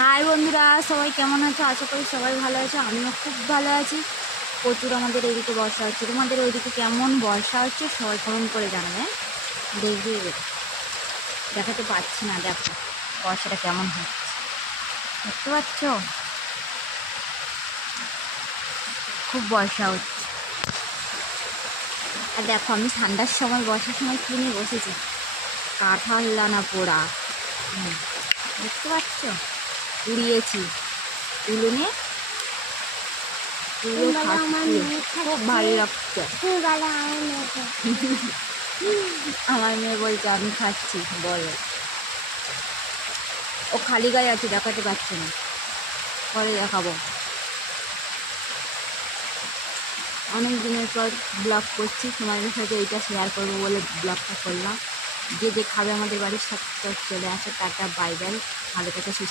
High বন্ধুরা, সবাই কেমন আছো? আশা করি সবাই ভালো আছো। আমিও খুব ভালো আছি। প্রচুর আমাদের এইদিকে বর্ষা হচ্ছে। তোমাদের ওইদিকে কেমন বর্ষা হচ্ছে সবাই কমেন্ট করে জানাবে। দেখবে, দেখাতে পাচ্ছি না, দেখো বর্ষাটা কেমন হচ্ছে, দেখতে পাচ্ছ? খুব বর্ষা হচ্ছে। আর দেখো, আমি ঠান্ডার সময় বর্ষার সময় কিনে বসেছি কাঁঠাল দানা পোড়া। দেখতে পাচ্ছ? উড়িয়েছি উলুনে, পুরো খাচ্ছি, খুব ভালো লাগছে। আমার মেয়ে বলছে আমি খাচ্ছি, বলো। ও খালি গায়ে আছে, দেখাতে পারছি না, পরে দেখাবো। অনেক দিনের পর ব্লগ করছি, তোমাদের সাথে এইটা শেয়ার করবো বলে ব্লগটা করলাম। যে যে খাবে আমাদের বাড়ির সাথে চলে আসে। টাটা, বাই বাই, ভালো থেকে সুস্থ।